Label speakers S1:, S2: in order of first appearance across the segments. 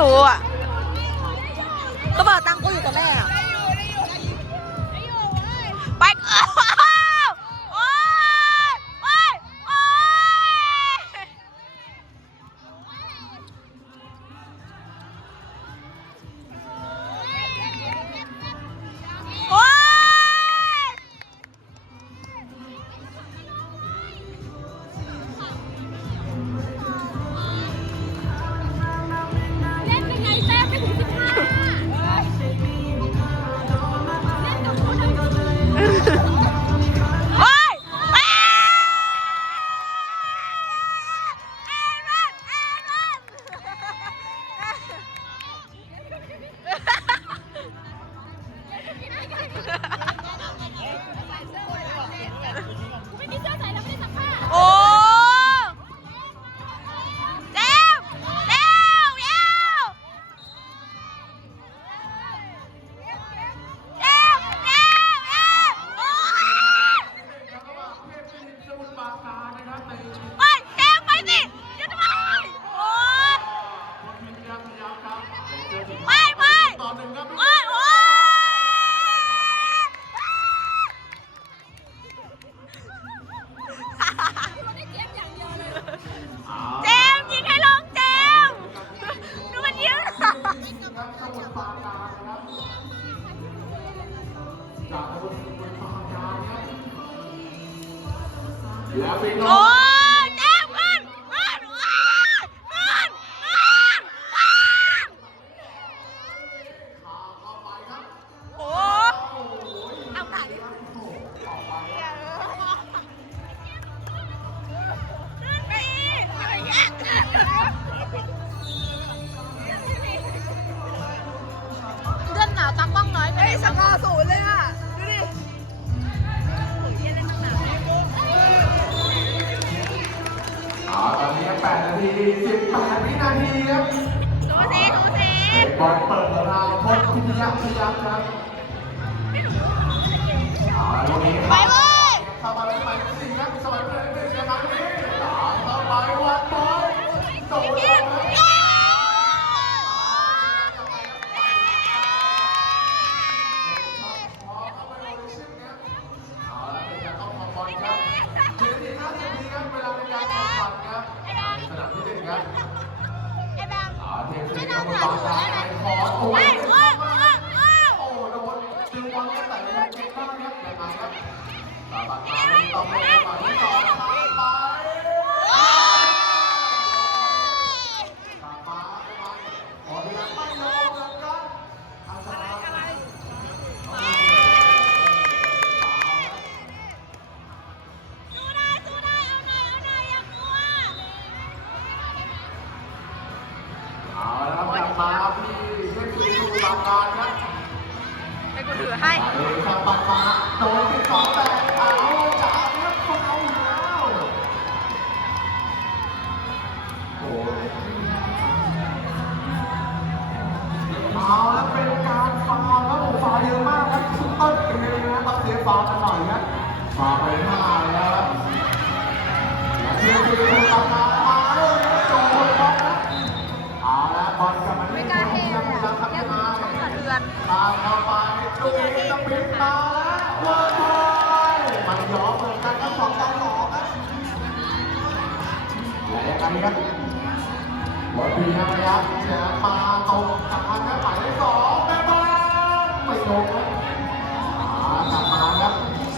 S1: รู้อะ ก็บอ
S2: กตังกู
S1: อยู่
S2: กับ
S3: แม่
S1: อะ
S3: โอ้ อ่ การครับให้กู
S1: ถือให้
S3: เออครับบัตรมาโดนที่สองแต่เอาจ่าครับเขาเอาอยู่แล้วโอ้เอาแล้วเป็นการฟาวครับผมฟาวเยอะมากครับทุกต้นเป็นไงนะต้องเสียฟาวกันหน่อยครับฟาวล์ไปห้าแล้วครับ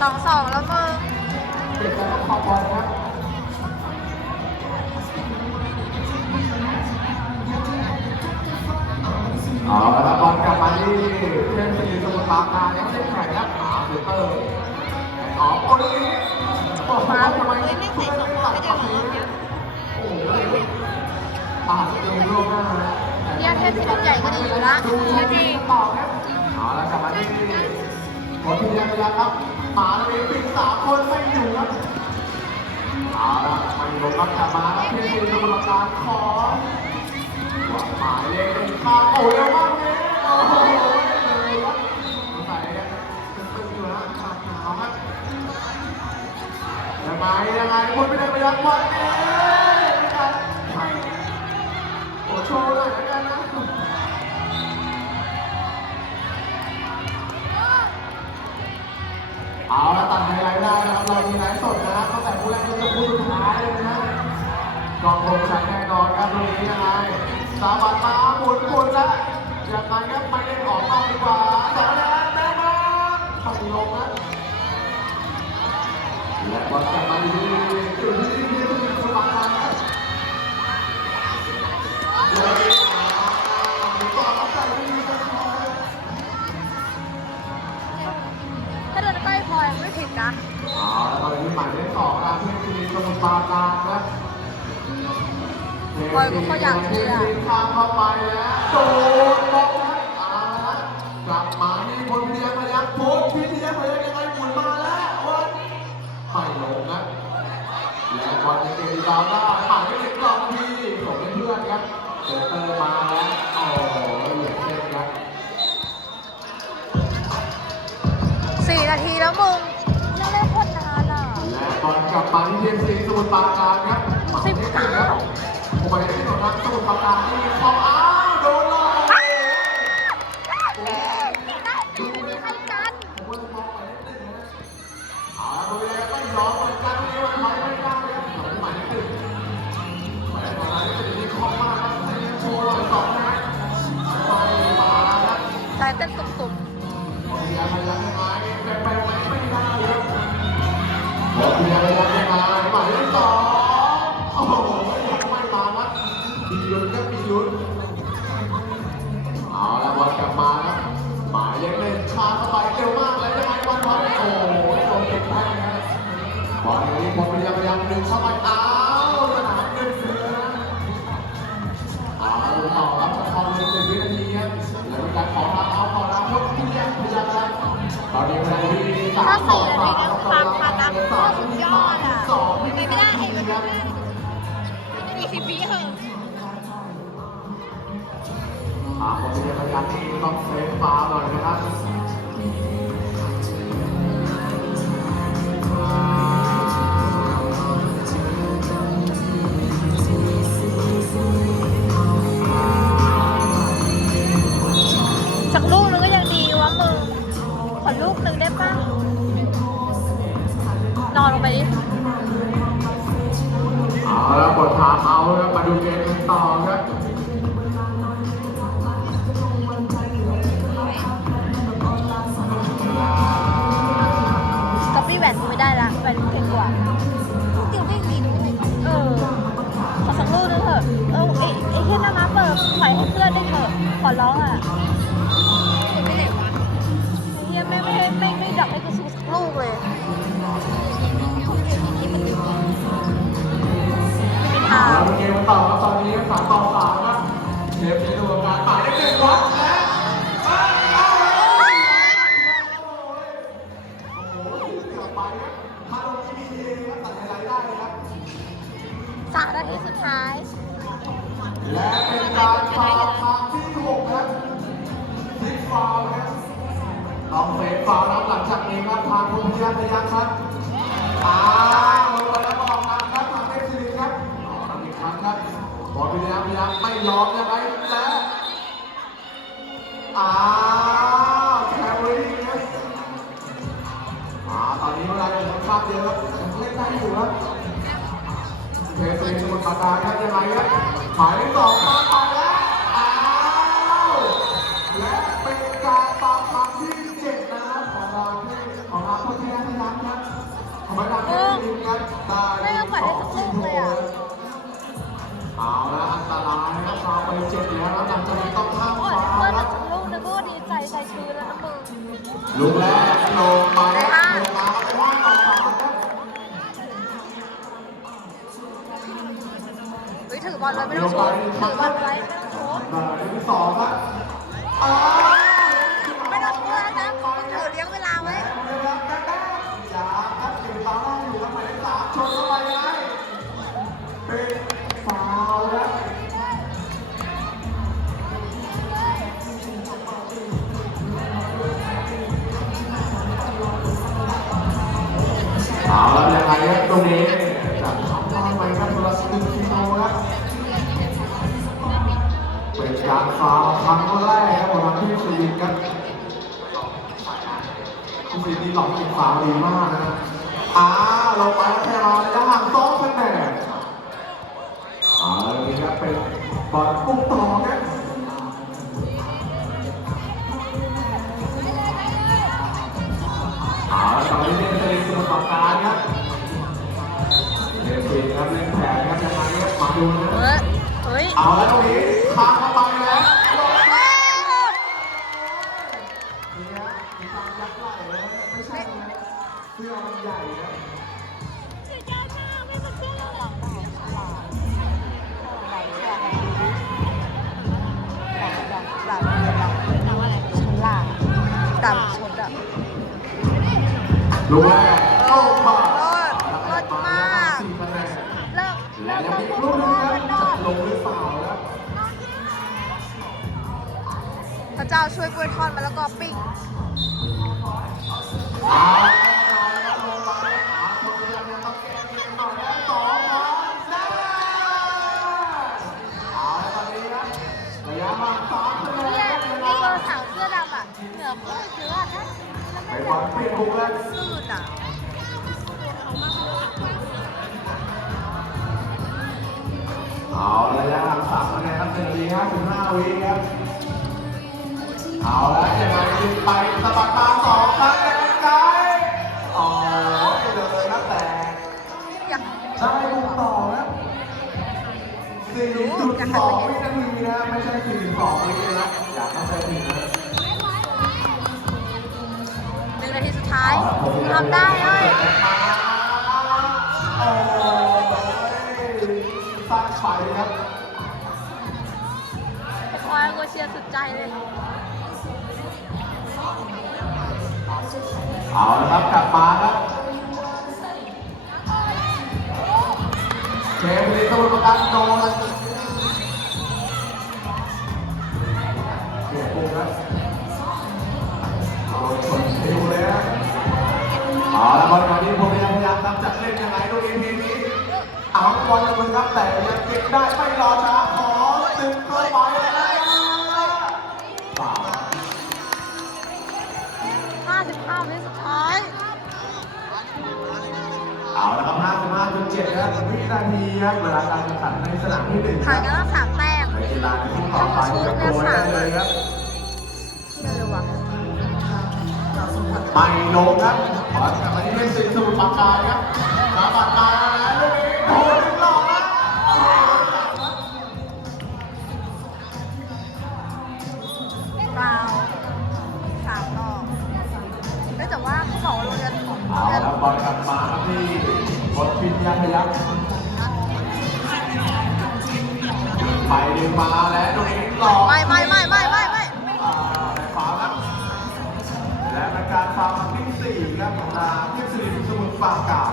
S1: สอ
S3: งสองแล้
S1: วมึง
S3: เอบบอลครับเอาละครับอลกลับมาที่เทนซีสมุทรปราการยังไม่ได้แข่งครับหาเซนเตอร์อ๋อโอ้ยโอ้โหทำไม
S1: ไม่ใส่สองตัวไม่ได้หรอ
S3: โอ้โหปาดเองล่วงหน้านะ
S1: เรียกแค่สิบใหญ่ก็ดีอยู่ละจริง
S3: ต่อครับเอาละกลับมาที่คนที่ยังไม่รับครับ มาเลยปิดสามคนไม่อยู่ครับเอาละไม่ลงครับกลับมาครับที่ทีมกรรมการขอหมายเลขหนึ่งมาโอ้ยเร็วมากเลยโอ้โหเลยครับใส่กันตึ้งอยู่นะขาดหนาวครับยังไงยังไงคนไม่ได้ไปรับวันเนี่ย เรามีไลฟ์สดนะครับตั้งแต่คู่แรกจนถึงคู่สุดท้ายเลยนะกองคงชัดแน่นอนครับตรงนี้ยังไงสาบัดมาหมุนหมุนละอย่างไรครับไม่ได้ออกนอกดีกว่าแต่แล้วแม่มาฝั่งลงนะและบอลกลับมาอยู่ อยไม่
S1: ผิดนะ
S3: อ๋อแล้วตอนนี้หมายเลขสองนะเพื่อนทีมสมุทรปราการนะ
S1: พลอยก็เขาอยากเชียร์
S3: ข้ามเข้าไปแล้วโดนบล็อกนะเอาละฮะกลับมาที่พลพิทยาพยัคฆ์พลพิทยาพยัคฆ์ยังไงหมุนมาแล้ววันไม่ลงนะและบอลยังเก็บดาวได้หมายเลขสองทีส่งให้เพื่อนครับเซนเตอร์มาแล้วโอ้โหเหลือเส้นครับ
S1: สี่นาทีแล้วมึง
S3: บอลกลับมาที่ทีมสีสมุทรปราการครับหมายเลขหนึ่งครับผมหมายเลขที่ของทางสมุทรปราการที่ของอ้าวโด ที่สามสองสามสองสามสามสามสองวินาทีครับ
S2: อีกสิบปีเหอ
S3: อ่าผมจะพยายามที่ต้องเซฟฟ้าหน่อยนะครับ
S1: สักลูกนึงก็ยังดีวะมึงขอลูกนึงได้ปะ นอนลงไปดิ
S3: เอาแล้วกดถามเอาแล้วมาดูเกมกันต่อครับ
S1: ก๊อปปี้แหวนกูไม่ได้ละแหวนกูเก่งกว่า
S2: เดี๋ยวไม่ดีด้วย
S1: เออขอสักลูกนึงเถอะเออไอ้ไอ้เฮียหน้าม้าเปิดปล่อยให้เพื่อนได้เถอะขอร้องอะ
S2: เดี๋ยวไปไหนวะ
S1: ไอ้เฮียไม่ไม่ให้ไม่ไม่ดักให้กูสู้สักลูกเลย
S3: เกมกันต่อครับตอนนี้สาต่อสามครับเกมนี้ดูการหมายเลขหนึ่งวัดและเอาโอ้โหเกือบไปครับถ้าลงที่ดีครับตัดอะไรได้ครับ
S1: สามนาทีสุดท้าย
S3: และเป็นการฟาวล์ครั้งที่หกครับทิกฟาวล์ครับต้องเฟกฟาวล์ครับหลังจากนี้ครับทางคุณพยัคฆ์พยัคฆ์ครับอ้า พยัคฆ์พยัคฆ์ไม่ยอมยังไงและอ้าวแคร์รี่ครับอ่าตอนนี้เวลาเหลือค่อนข้างเยอะครับเล่นได้อยู่ครับเทสลิงสมุทรปราการครับยังไงครับหมายเลขสองมาไปแล้วอ้าวและเป็นการตาครั้งที่เจ็ดนะครับของเราที่ของเราพุทธิยาพิรักษ์ครับของเราเทสลิงครับได้
S1: ไม่เอาบัตรให้สักลูกเลยอะา
S3: ไปเจ็ดแล้วหลังจากนี้ต้องข้าม
S1: โอ้ย
S3: ฟาว
S1: เพื่อนมา
S3: รับ
S1: สักลูกนึงก็ดีใจใจชื้นแล้วนะมึง
S3: ลูกแรกลง
S1: มา
S3: ลงมาเป็นห้าต่อสามครับ
S1: เฮ้ยถือบอลเลยไม่ต้องโชว์ถือบอลไว้ไม่ต้องโชว์
S3: หมายเลขสองครับอ้า ครับตรงนี้จะทำได้ไหมครับคนละหนึ่งกิโลครับเป็นการฟาวครั้งแรกครับของทางที่สุรินทร์ครับที่สุรินทร์นี่หลอกอีกฟาวดีมากนะครับอ่าลงไปแล้วแค่รอระยะห่างสองคะแนนอ่าแล้วนี้ครับเป็นบอลปุ้งต่อครับ เฮ้
S1: ยเฮ้ย
S3: เอาแล้วตรงนี้ข้ามเข้าไปแล้วเนี่ยมีความยักษ์ไหล่แล้วไม่ใช่นะเสื้อมันใหญ่นะ
S1: ต่ำชนอะ
S3: ลูกแรกเข้ามา จ้า
S1: ช่วยกล้วยทอดมาแล้วก็ปิ้ง
S3: เอาแล้วลงมาแล้วหาคนเดียวเนี่ยต้องแก้เกมหน่อยแล้วสองร้อยแล้วเอาแล้วตอนนี้นะระยะห่างสามคะแนน
S1: เนี่ย
S3: ครับ
S1: นี่เบอร์สาวเสื้อดำอะเหนือพูดเยอะนะ
S3: ไปบอลเปลี่ยนบุกแล้ว
S1: ซื่ออะ
S3: เอาระยะห่างสามคะแนนครับหนึ่งนาทีห้าสิบห้าวิครับ เอาแล้วยังไงยิงไปสะบัดมาสองครั้งยังไงอ๋อเลยครับแต่ได้บุกต่อครับ4.2วินาทีนะไม่ใช่42วินะอยากเข้าใจผิดนะ
S1: หนึ่งนาทีสุดท้ายทำได้เลย
S3: โอ้ยสั้นไปครับ
S1: ควายกูเชียร์สุดใจเลย
S3: เอาละครับกลับมาครับเกมนี้ตัวประกันโดนเกียร์ปุ้งครับเอาชนคิวเลยนะเอาละบอลตอนนี้ผมพยายามพยายามทำจัดเล่นยังไงดูอีพีนี้เอาบอลมือครับแต่ยังเก็บได้ไม่รอช้าขอตึงเข้าไปแล้วเป เอาละครับ55.7ครับวินาทีครับเวลาการแข่งขันในสนามที่หนึ่งค
S1: ถ่า
S3: รั
S1: ย
S3: บ
S1: กันตั้งสามแต้ม
S3: ในกีฬาในที่ต่อไปจะโกยได้เลยครับ
S1: เร็วอะ
S3: ไม่ลงครับขอกลับมาที่เล่นสิงห์สมุทรปราการครับสาบัดมาแล้วลูกนี้ บ
S1: อ
S3: ลกลับมาครับที่บอลพินยังพยักไปดึงมาแล้วตรงนี้หลอก
S1: ไม่ไม่ไม่ไม่ไม่ไม่
S3: อ่าในขวาครับและการฟาวล์ที่สี่ครับของทางเทพศิริสมุทรปราการ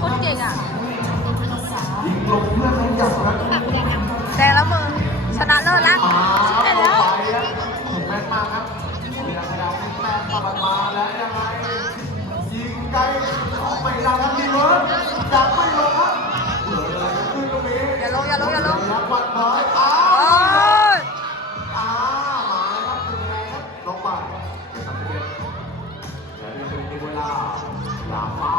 S1: คนเก่
S3: งอะแดงแล้วมึงชนะเลิศละชิบหายแล้วแมนมากครั
S1: บเวลาเรา
S3: แม่นมามาแล้วยังไงยิ
S1: งไก
S3: ลอ
S1: อก
S3: ไป
S1: แล้วค
S3: รับดีเวิร์ดอย่ลงคลองอย่าลงอย่าลงอย่าลงอยอ้อ้ามาครับเป็นไงครับลงไปเยวทำป็นแล้วนี่คือเว
S1: ลาลาฟ้า